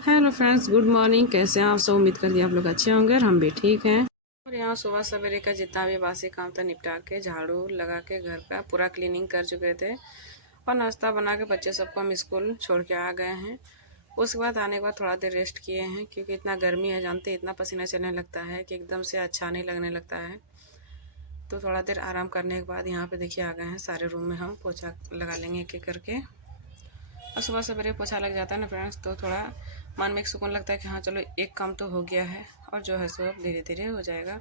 Hello friends, good morning. कैसे हैं आप सब? उम्मीद करती आप लोग अच्छे होंगे और हम भी ठीक हैं। और यहाँ सुबह सवेरे का जितना भी बासी काम था निपटा के झाड़ू लगा के घर का पूरा क्लीनिंग कर चुके थे और नाश्ता बना के बच्चे सबको हम स्कूल छोड़ के आ गए हैं। उसके बाद आने के बाद थोड़ा देर रेस्ट किए हैं क्योंकि इतना गर्मी है, जानते इतना पसीना चलने लगता है कि एकदम से अच्छा नहीं लगने लगता है। तो थोड़ा देर आराम करने के बाद यहाँ पे देखिए आ गए हैं। सारे रूम में हम पोछा लगा लेंगे एक एक करके। और सुबह सवेरे पोछा लग जाता है ना फ्रेंड्स, तो थोड़ा मन में एक सुकून लगता है कि हाँ चलो एक काम तो हो गया है और जो है सो अब धीरे धीरे हो जाएगा।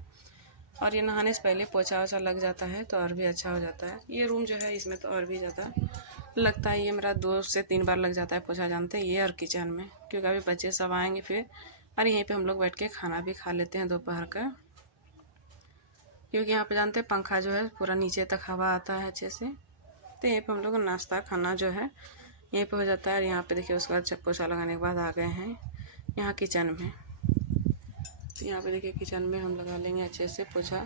और ये नहाने से पहले पोछा वोछा लग जाता है तो और भी अच्छा हो जाता है। ये रूम जो है इसमें तो और भी ज़्यादा लगता है। ये मेरा 2 से 3 बार लग जाता है पोछा, जानते हैं, ये और किचन में, क्योंकि अभी बच्चे सब आएंगे फिर। और यहीं पे हम लोग बैठ के खाना भी खा लेते हैं दोपहर का, क्योंकि यहाँ पे जानते हैं पंखा जो है पूरा नीचे तक हवा आता है अच्छे से। तो यहीं पे हम लोग नाश्ता खाना जो है यहीं पे हो जाता है। और यहाँ पे देखिए उसके बाद पोछा लगाने के बाद आ गए हैं यहाँ किचन में। तो यहाँ पे देखिए किचन में हम लगा लेंगे अच्छे से पोछा।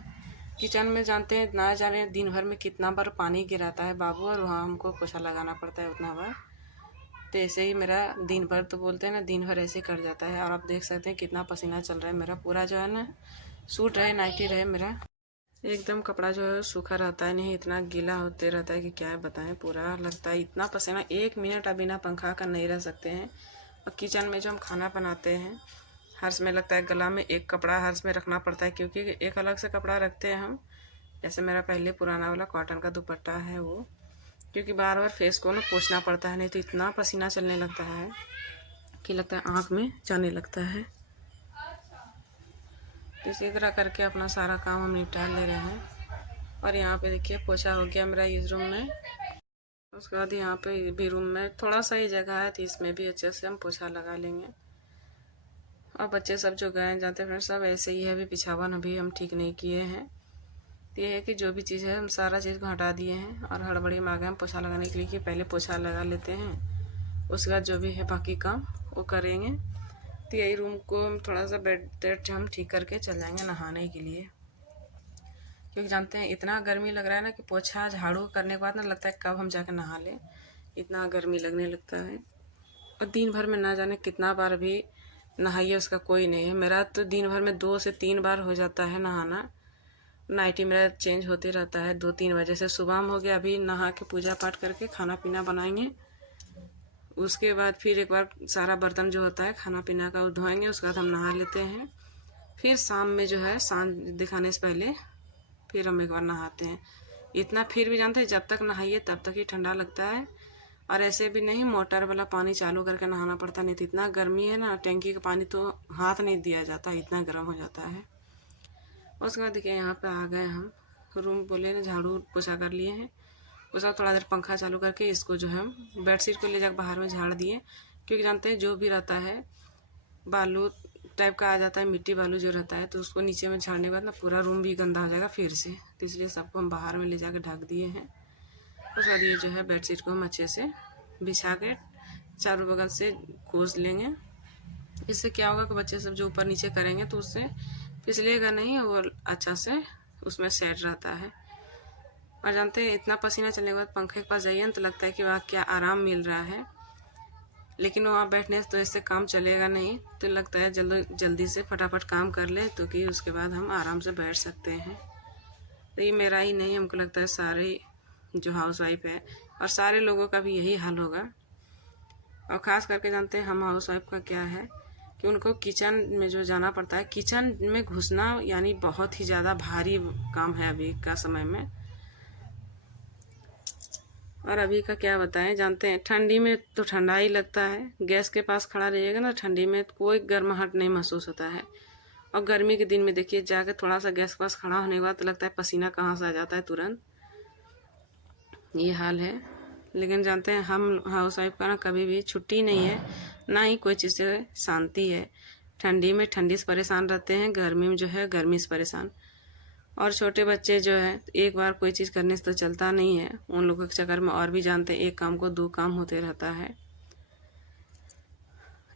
किचन में जानते हैं ना जाने दिन भर में कितना बार पानी गिराता है बाबू, और वहाँ हमको पोछा लगाना पड़ता है उतना बार। तो ऐसे ही मेरा दिन भर, तो बोलते हैं ना, दिन भर ऐसे कट जाता है। और आप देख सकते हैं कितना पसीना चल रहा है मेरा। पूरा जो है ना, सूट रहे नाइटी रहे, मेरा एकदम कपड़ा जो है सूखा रहता है, नहीं इतना गीला होते रहता है कि क्या बताएं। पूरा लगता है इतना पसीना, 1 मिनट बिना पंखा का नहीं रह सकते हैं। और किचन में जो हम खाना बनाते हैं हर्ष में लगता है गला में एक कपड़ा हर्ष में रखना पड़ता है, क्योंकि एक अलग से कपड़ा रखते हैं हम। जैसे मेरा पहले पुराना वाला कॉटन का दुपट्टा है वो, क्योंकि बार बार फेस को ना पोंछना पड़ता है, नहीं तो इतना पसीना चलने लगता है कि लगता है आँख में जाने लगता है। इसी तरह करके अपना सारा काम हम निपटा ले रहे हैं। और यहाँ पे देखिए पोछा हो गया मेरा इस रूम में। उसके बाद यहाँ पे भी रूम में थोड़ा सा ही जगह है तो इसमें भी अच्छे से हम पोछा लगा लेंगे। और बच्चे सब जो गए जाते हैं सब ऐसे ही है, अभी बिछावन अभी हम ठीक नहीं किए हैं। तो ये है कि जो भी चीज़ है हम सारा चीज़ को हटा दिए हैं और हड़बड़ी में आ गए हम पोछा लगाने के लिए कि पहले पोछा लगा लेते हैं, उसके बाद जो भी है बाकी काम वो करेंगे। तो यही रूम को हम थोड़ा सा बेड वेड हम ठीक करके चल जाएंगे नहाने के लिए, क्योंकि जानते हैं इतना गर्मी लग रहा है ना कि पोछा झाड़ू करने के बाद ना लगता है कब हम जाकर नहा लें, इतना गर्मी लगने लगता है। और दिन भर में ना जाने कितना बार भी नहाइए उसका कोई नहीं है। मेरा तो दिन भर में 2 से 3 बार हो जाता है नहाना। नाइटी मेरा चेंज होते रहता है 2-3 बजे से। सुबह में हो गया, अभी नहा के पूजा पाठ करके खाना पीना बनाएंगे, उसके बाद फिर एक बार सारा बर्तन जो होता है खाना पीना का वो धोएंगे, उसके बाद हम नहा लेते हैं। फिर शाम में जो है सांझ दिखाने से पहले फिर हम एक बार नहाते हैं। इतना फिर भी जानते हैं जब तक नहाइए तब तक ही ठंडा लगता है। और ऐसे भी नहीं मोटर वाला पानी चालू करके नहाना पड़ता, नहीं तो इतना गर्मी है ना, टैंकी का पानी तो हाथ नहीं दिया जाता, इतना गर्म हो जाता है। उसके बाद देखिए यहाँ पे आ गए हम रूम, बोले ना झाड़ू पोछा कर लिए हैं। उसके बाद थोड़ा देर पंखा चालू करके इसको जो है हम बेडशीट को ले जाकर बाहर में झाड़ दिए, क्योंकि जानते हैं जो भी रहता है बालू टाइप का आ जाता है, मिट्टी बालू जो रहता है, तो उसको नीचे में झाड़ने के बाद ना पूरा रूम भी गंदा हो जाएगा फिर से। तो इसलिए सबको हम बाहर में ले जाकर ढक दिए हैं। उसके बाद ये जो है बेडशीट को हम अच्छे से बिछा के चारों बगल से खोस लेंगे। इससे क्या होगा कि बच्चे सब जो ऊपर नीचे करेंगे तो उससे फिसलेगा नहीं और अच्छा से उसमें सेट रहता है। और जानते हैं इतना पसीना चलने के बाद पंखे के पास जाइए ना तो लगता है कि वाह क्या आराम मिल रहा है, लेकिन वहाँ बैठने से तो इससे काम चलेगा नहीं। तो लगता है जल्दी से फटाफट काम कर ले तो कि उसके बाद हम आराम से बैठ सकते हैं। तो ये मेरा ही नहीं, हमको लगता है सारे जो हाउस वाइफ है और सारे लोगों का भी यही हाल होगा। और ख़ास करके जानते हैं हम हाउस वाइफ का क्या है कि उनको किचन में जो जाना पड़ता है, किचन में घुसना यानी बहुत ही ज़्यादा भारी काम है अभी का समय में। और अभी का क्या बताएं, जानते हैं ठंडी में तो ठंडा ही लगता है, गैस के पास खड़ा रहिएगा ना ठंडी में तो कोई गर्माहट नहीं महसूस होता है। और गर्मी के दिन में देखिए जाकर थोड़ा सा गैस के पास खड़ा होने के बाद तो लगता है पसीना कहाँ से आ जाता है तुरंत, ये हाल है। लेकिन जानते हैं हम हाउस वाइफ का ना कभी भी छुट्टी नहीं है, ना ही कोई चीज़ से शांति है। ठंडी में ठंडी से परेशान रहते हैं, गर्मी में जो है गर्मी से परेशान। और छोटे बच्चे जो है एक बार कोई चीज़ करने से तो चलता नहीं है, उन लोगों के चक्कर में और भी जानते हैं एक काम को 2 काम होते रहता है।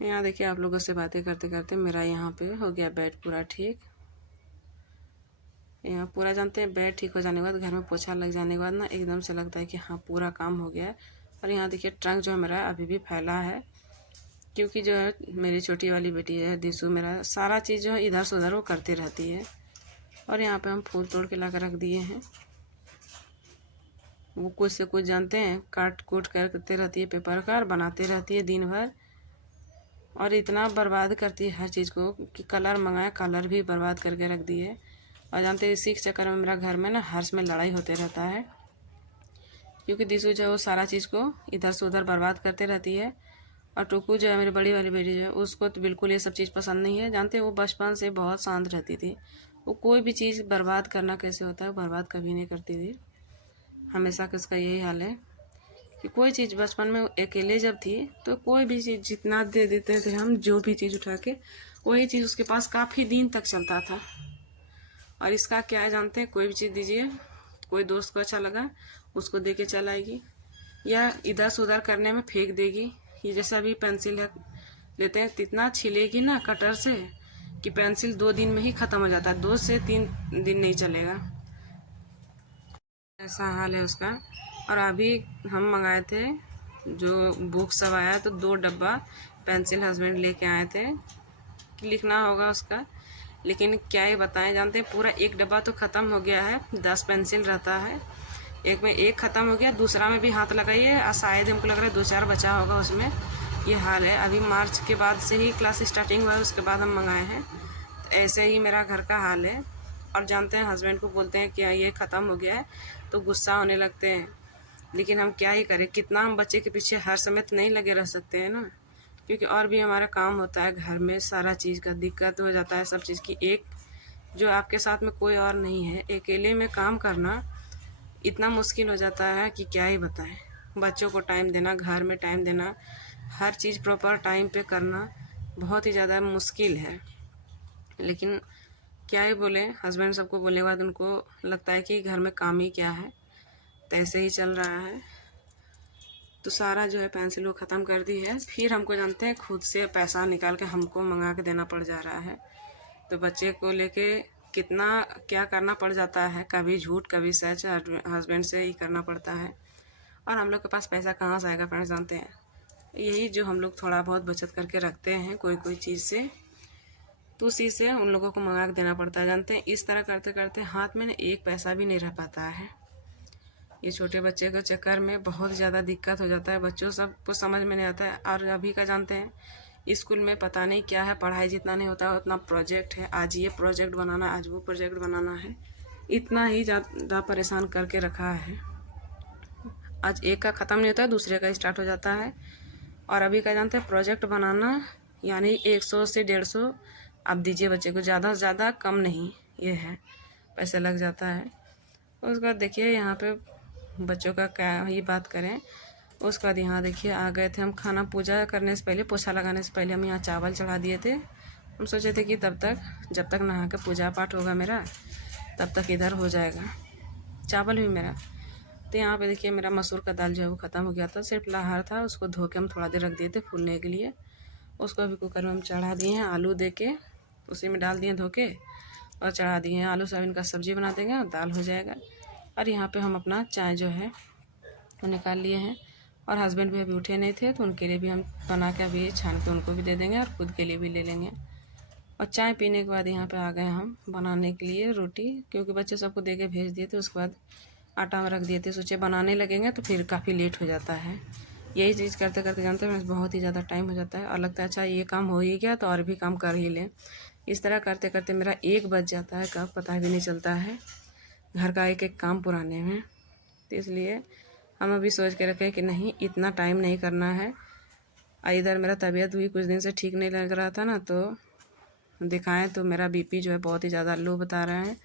यहाँ देखिए आप लोगों से बातें करते करते मेरा यहाँ पे हो गया बेड पूरा ठीक। यहाँ पूरा जानते हैं बेड ठीक हो जाने के बाद, घर में पोछा लग जाने के बाद ना एकदम से लगता है कि हाँ पूरा काम हो गया है। और यहाँ देखिए ट्रंक जो है मेरा अभी भी फैला है, क्योंकि जो है मेरी छोटी वाली बेटी है दिशु, मेरा सारा चीज़ जो है इधर से उधर वो करती रहती है। और यहाँ पे हम फूल तोड़ के ला कर रख दिए हैं। वो कुछ से कुछ जानते हैं, काट कूट करते रहती है, पेपर का बनाते रहती है दिन भर, और इतना बर्बाद करती है हर चीज़ को कि कलर मंगाया, कलर भी बर्बाद करके रख दिए। और जानते हैं इसी के चक्कर में मेरा घर में ना हर्ष में लड़ाई होते रहता है, क्योंकि दिशु जो है वो सारा चीज़ को इधर से उधर बर्बाद करते रहती है। और टुकू जो है मेरी बड़ी वाली बेटी जो है उसको तो बिल्कुल ये सब चीज़ पसंद नहीं है। जानते हैं वो बचपन से बहुत शांत रहती थी, वो कोई भी चीज़ बर्बाद करना कैसे होता है बर्बाद कभी नहीं करती थी। हमेशा किसका यही हाल है कि कोई चीज़ बचपन में अकेले जब थी तो कोई भी चीज़ जितना दे देते थे हम, जो भी चीज़ उठा के, वही चीज़ उसके पास काफ़ी दिन तक चलता था। और इसका क्या है जानते हैं, कोई भी चीज़ दीजिए, कोई दोस्त को अच्छा लगा उसको दे के चल आएगी, या इधर से उधर करने में फेंक देगी। ये जैसा भी पेंसिल है लेते हैं, इतना छिलेगी ना कटर से कि पेंसिल 2 दिन में ही ख़त्म हो जाता है, 2 से 3 दिन नहीं चलेगा, ऐसा हाल है उसका। और अभी हम मंगाए थे जो बुक सब आया तो 2 डब्बा पेंसिल हस्बैंड लेके आए थे कि लिखना होगा उसका, लेकिन क्या ही बताएं, जानते हैं पूरा 1 डब्बा तो ख़त्म हो गया है। 10 पेंसिल रहता है, एक में 1 ख़त्म हो गया, दूसरा में भी हाथ लगाइए और शायद हमको लग रहा है 2-4 बचा होगा उसमें। ये हाल है। अभी मार्च के बाद से ही क्लास स्टार्टिंग हुआ है, उसके बाद हम मंगाए हैं, तो ऐसे ही मेरा घर का हाल है। और जानते हैं हस्बैंड को बोलते हैं कि ये ख़त्म हो गया है तो गुस्सा होने लगते हैं, लेकिन हम क्या ही करें, कितना हम बच्चे के पीछे हर समय तो नहीं लगे रह सकते हैं ना, क्योंकि और भी हमारा काम होता है घर में, सारा चीज़ का दिक्कत हो जाता है सब चीज़ की। एक जो आपके साथ में कोई और नहीं है, अकेले में काम करना इतना मुश्किल हो जाता है कि क्या ही बताएं। बच्चों को टाइम देना, घर में टाइम देना, हर चीज़ प्रॉपर टाइम पे करना बहुत ही ज़्यादा मुश्किल है। लेकिन क्या ही बोले, हस्बैंड सबको बोलने के बाद उनको लगता है कि घर में काम ही क्या है, तो ऐसे ही चल रहा है। तो सारा जो है पेंसिल वो ख़त्म कर दी है, फिर हमको जानते हैं खुद से पैसा निकाल के हमको मंगा के देना पड़ जा रहा है। तो बच्चे को लेके कितना क्या करना पड़ जाता है, कभी झूठ कभी सच, हस्बैंड से ही करना पड़ता है। और हम लोग के पास पैसा कहाँ से आएगा फ्रेंड्स, जानते हैं यही जो हम लोग थोड़ा बहुत बचत करके रखते हैं कोई चीज़ से, तो उसी से उन लोगों को मंगा के देना पड़ता है। जानते हैं इस तरह करते करते हाथ में ना 1 पैसा भी नहीं रह पाता है। ये छोटे बच्चे के चक्कर में बहुत ज़्यादा दिक्कत हो जाता है, बच्चों सबको समझ में नहीं आता है। और अभी का जानते हैं स्कूल में पता नहीं क्या है, पढ़ाई जितना नहीं होता है उतना प्रोजेक्ट है, आज ये प्रोजेक्ट बनाना, आज वो प्रोजेक्ट बनाना है, इतना ही ज़्यादा परेशान करके रखा है। आज एक का ख़त्म नहीं होता है दूसरे का स्टार्ट हो जाता है। और अभी का जानते हैं प्रोजेक्ट बनाना यानी 100 से 150 आप दीजिए बच्चे को, ज़्यादा से ज़्यादा कम नहीं, ये है पैसे लग जाता है। उसके बाद देखिए यहाँ पे बच्चों का क्या ही बात करें। उसके बाद यहाँ देखिए आ गए थे हम खाना, पूजा करने से पहले, पोछा लगाने से पहले हम यहाँ चावल चढ़ा दिए थे। हम सोचे थे कि तब तक जब तक नहा के पूजा पाठ होगा मेरा तब तक इधर हो जाएगा चावल भी मेरा। तो यहाँ पे देखिए मेरा मसूर का दाल जो है वो ख़त्म हो गया था, सिर्फ लाहर था, उसको धो के हम थोड़ा देर रख दिए थे फूलने के लिए। उसको अभी कुकर में हम चढ़ा दिए हैं, आलू दे के उसी में डाल दिए धो के और चढ़ा दिए हैं। आलू सोयाबीन का सब्ज़ी बना देंगे और दाल हो जाएगा। और यहाँ पे हम अपना चाय जो है वो निकाल लिए हैं, और हस्बैंड भी अभी उठे नहीं थे तो उनके लिए भी हम बना के अभी छान के उनको भी दे देंगे और खुद के लिए भी ले लेंगे। और चाय पीने के बाद यहाँ पे आ गए हम बनाने के लिए रोटी, क्योंकि बच्चे सबको दे के भेज दिए थे। उसके बाद आटा में रख दिए थे, सोचे बनाने लगेंगे तो फिर काफ़ी लेट हो जाता है। यही चीज़ करते करते जानते हैं बहुत ही ज़्यादा टाइम हो जाता है, और लगता है अच्छा ये काम हो ही गया तो और भी काम कर ही लें। इस तरह करते करते मेरा 1 बज जाता है, कब पता भी नहीं चलता है घर का एक एक काम पुराने में। तो इसलिए हम अभी सोच के रखे कि नहीं इतना टाइम नहीं करना है। इधर मेरा तबीयत भी कुछ दिन से ठीक नहीं लग रहा था ना, तो दिखाएं तो मेरा बीपी जो है बहुत ही ज़्यादा लो बता रहा है।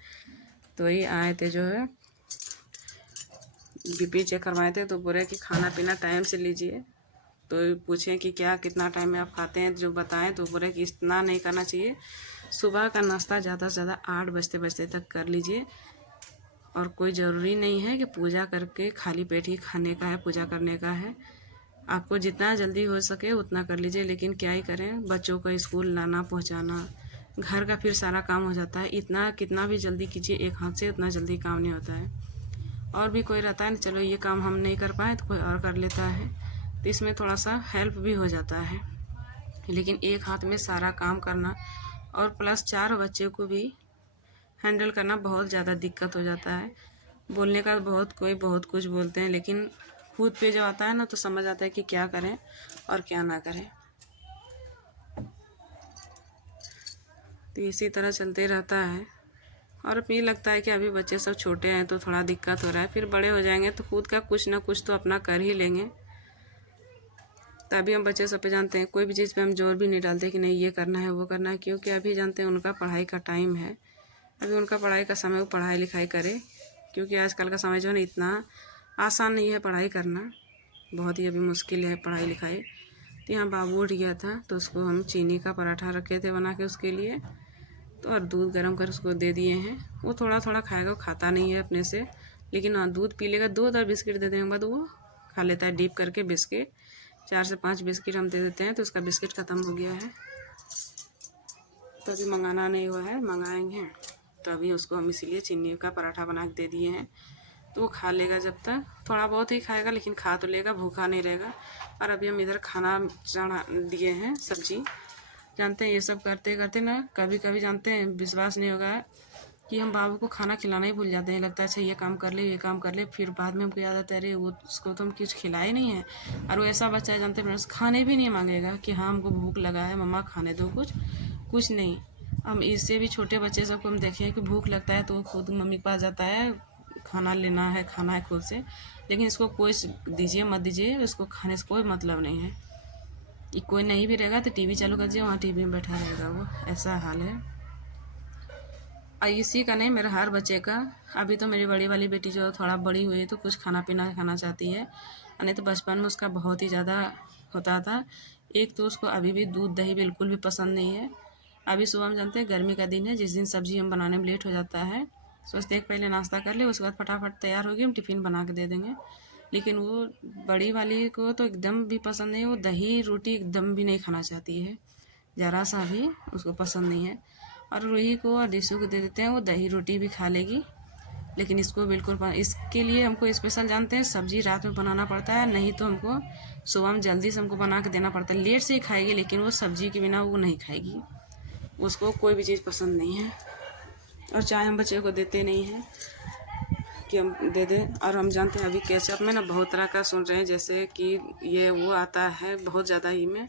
तो वही आए थे जो है बीपी चेक करवाए थे, तो बोले कि खाना पीना टाइम से लीजिए। तो पूछें कि क्या कितना टाइम में आप खाते हैं, जो बताएं तो बोले कि इतना नहीं करना चाहिए, सुबह का नाश्ता ज़्यादा से ज़्यादा 8 बजते बजते तक कर लीजिए। और कोई ज़रूरी नहीं है कि पूजा करके खाली पेट ही खाने का है, पूजा करने का है। आपको जितना जल्दी हो सके उतना कर लीजिए, लेकिन क्या ही करें, बच्चों को स्कूल लाना पहुंचाना, घर का फिर सारा काम हो जाता है। इतना कितना भी जल्दी कीजिए एक हाथ से उतना जल्दी काम नहीं होता है। और भी कोई रहता है ना, चलो ये काम हम नहीं कर पाए तो कोई और कर लेता है, तो इसमें थोड़ा सा हेल्प भी हो जाता है। लेकिन एक हाथ में सारा काम करना और प्लस 4 बच्चे को भी हैंडल करना बहुत ज़्यादा दिक्कत हो जाता है। बोलने का कोई बहुत कुछ बोलते हैं, लेकिन खुद पे जो आता है ना तो समझ आता है कि क्या करें और क्या ना करें। तो इसी तरह चलते रहता है। और अब ये लगता है कि अभी बच्चे सब छोटे हैं तो थोड़ा दिक्कत हो रहा है, फिर बड़े हो जाएंगे तो खुद का कुछ ना कुछ तो अपना कर ही लेंगे। तभी हम बच्चे सब पे जानते हैं, कोई भी चीज़ पे हम जोर भी नहीं डालते कि नहीं ये करना है वो करना है, क्योंकि अभी जानते हैं उनका पढ़ाई का टाइम है। अभी उनका पढ़ाई का समय, वो पढ़ाई लिखाई करे, क्योंकि आजकल का समय जो है ना इतना आसान नहीं है पढ़ाई करना, बहुत ही अभी मुश्किल है पढ़ाई लिखाई। तो यहाँ बाबू उठ गया था तो उसको हम चीनी का पराठा रखे थे बना के उसके लिए, तो और दूध गर्म कर उसको दे दिए हैं। वो थोड़ा थोड़ा खाएगा, वो खाता नहीं है अपने से, लेकिन हाँ दूध पी लेगा। दूध और बिस्किट दे देने के बाद वो खा लेता है डीप करके बिस्किट। 4 से 5 बिस्किट हम दे देते हैं तो उसका बिस्किट ख़त्म हो गया है। तो अभी मंगाना नहीं हुआ है, मंगाएंगे। तो अभी उसको हम इसीलिए चीनी का पराठा बना के दे दिए हैं, तो वो खा लेगा। जब तक थोड़ा बहुत ही खाएगा, लेकिन खा तो लेगा, भूखा नहीं रहेगा। और अभी हम इधर खाना चढ़ा दिए हैं, सब्जी। जानते हैं ये सब करते करते ना कभी कभी जानते हैं विश्वास नहीं होगा कि हम बाबू को खाना खिलाना ही भूल जाते हैं। लगता है अच्छा ये काम कर ले, ये काम कर ले, फिर बाद में हमको याद आता है अरे वो उसको तो हम कुछ खिलाए नहीं है। और वो ऐसा बच्चा है जानते हैं खाने भी नहीं मांगेगा कि हाँ हमको भूख लगा है मम्मा खाने दो कुछ नहीं। हम इससे भी छोटे बच्चे सबको हम देखें कि भूख लगता है तो वो खुद मम्मी के पास जाता है, खाना खाना है खुद से। लेकिन इसको कोई दीजिए मत दीजिए, इसको खाने से कोई मतलब नहीं है। कोई नहीं भी रहेगा तो टीवी चालू कर दीजिए, वहाँ टीवी में बैठा रहेगा वो, ऐसा हाल है। और इसी का नहीं, मेरा हर बच्चे का। अभी तो मेरी बड़ी वाली बेटी जो थोड़ा बड़ी हुई है तो कुछ खाना पीना खाना चाहती है, नहीं तो बचपन में उसका बहुत ही ज़्यादा होता था। एक तो उसको अभी भी दूध दही बिल्कुल भी पसंद नहीं है। अभी सुबह में जानते हैं गर्मी का दिन है, जिस दिन सब्ज़ी हम बनाने में लेट हो जाता है, सोचते हैं पहले नाश्ता कर ले, उसके बाद फटाफट तैयार होगी हम टिफ़िन बना के दे देंगे। लेकिन वो बड़ी वाली को तो एकदम भी पसंद नहीं है, वो दही रोटी एकदम भी नहीं खाना चाहती है, ज़रा सा भी उसको पसंद नहीं है। और रूही को और दिशु को दे देते हैं, वो दही रोटी भी खा लेगी, लेकिन इसको बिल्कुल इसके लिए हमको स्पेशल जानते हैं सब्जी रात में बनाना पड़ता है, नहीं तो हमको सुबह में जल्दी से हमको बना के देना पड़ता है। लेट से ही खाएगी, लेकिन वो सब्जी के बिना वो नहीं खाएगी, उसको कोई भी चीज़ पसंद नहीं है। और चाय हम बच्चे को देते नहीं हैं कि हम दे दें। और हम जानते हैं अभी केचप में ना बहुत तरह का सुन रहे हैं, जैसे कि ये वो आता है बहुत ज़्यादा ही में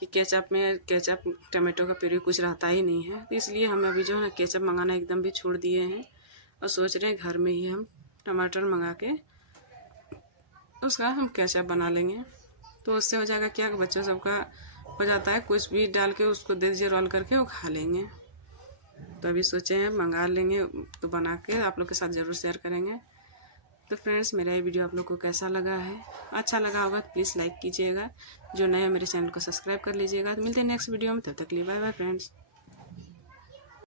कि केचप टमाटो का प्यूरी कुछ रहता ही नहीं है। तो इसलिए हम अभी जो है ना केचप मंगाना एकदम भी छोड़ दिए हैं और सोच रहे हैं घर में ही हम टमाटर मंगा के उसका हम केचप बना लेंगे। तो उससे हो जाएगा क्या, बच्चों सबका हो जाता है, कुछ भी डाल के उसको दे दीजिए रोल करके, वो खा लेंगे। तो अभी सोचे हैं मंगा लेंगे, तो बना के आप लोग के साथ ज़रूर शेयर करेंगे। तो फ्रेंड्स मेरा ये वीडियो आप लोग को कैसा लगा है, अच्छा लगा होगा तो प्लीज़ लाइक कीजिएगा, जो नए मेरे चैनल को सब्सक्राइब कर लीजिएगा। तो मिलते हैं नेक्स्ट वीडियो में, तब तक के लिए बाय बाय फ्रेंड्स।